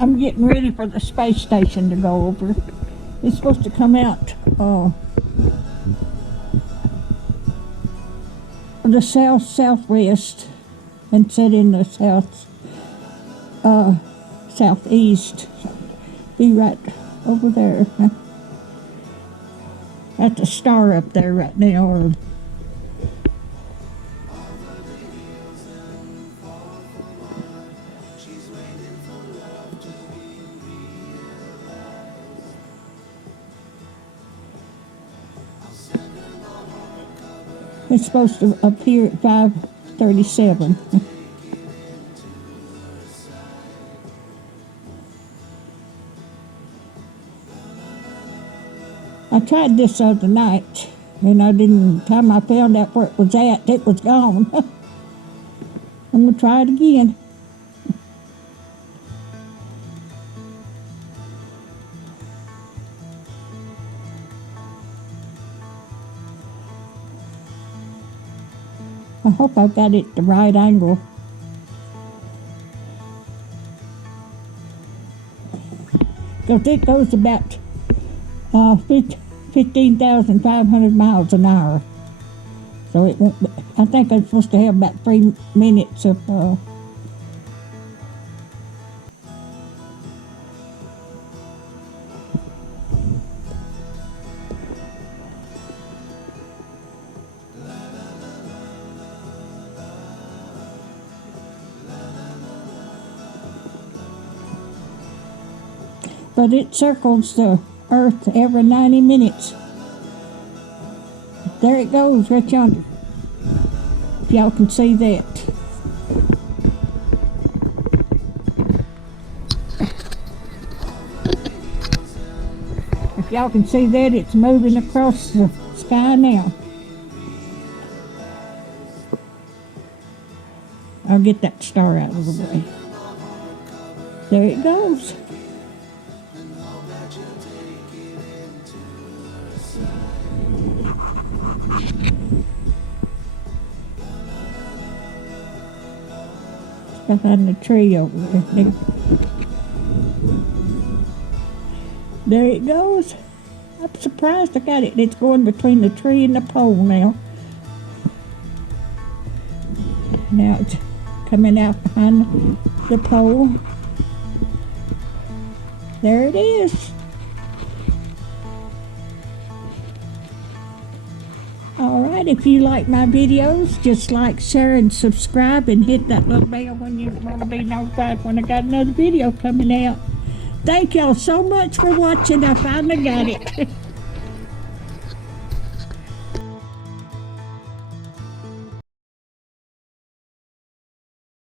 I'm getting ready for the space station to go over. It's supposed to come out the southwest and set in the southeast. Be right over there. That's a star up there right now. It's supposed to appear at 5:37. I tried this other night, and by the time I found out where it was at, it was gone. I'm going to try it again. I hope I've got it the right angle. Because it goes about 15,500 miles an hour. So it won't be, I think I'm supposed to have about 3 minutes of but it circles the Earth every 90 minutes. There it goes, right yonder. If y'all can see that. If y'all can see that, it's moving across the sky now. I'll get that star out of the way. There it goes. Behind the tree over there. There it goes. I'm surprised I got it. It's going between the tree and the pole now. Now it's coming out behind the pole. There it is. Alright, if you like my videos, just like, share, and subscribe, and hit that little bell when you want to be notified when I got another video coming out. Thank y'all so much for watching. I finally got it.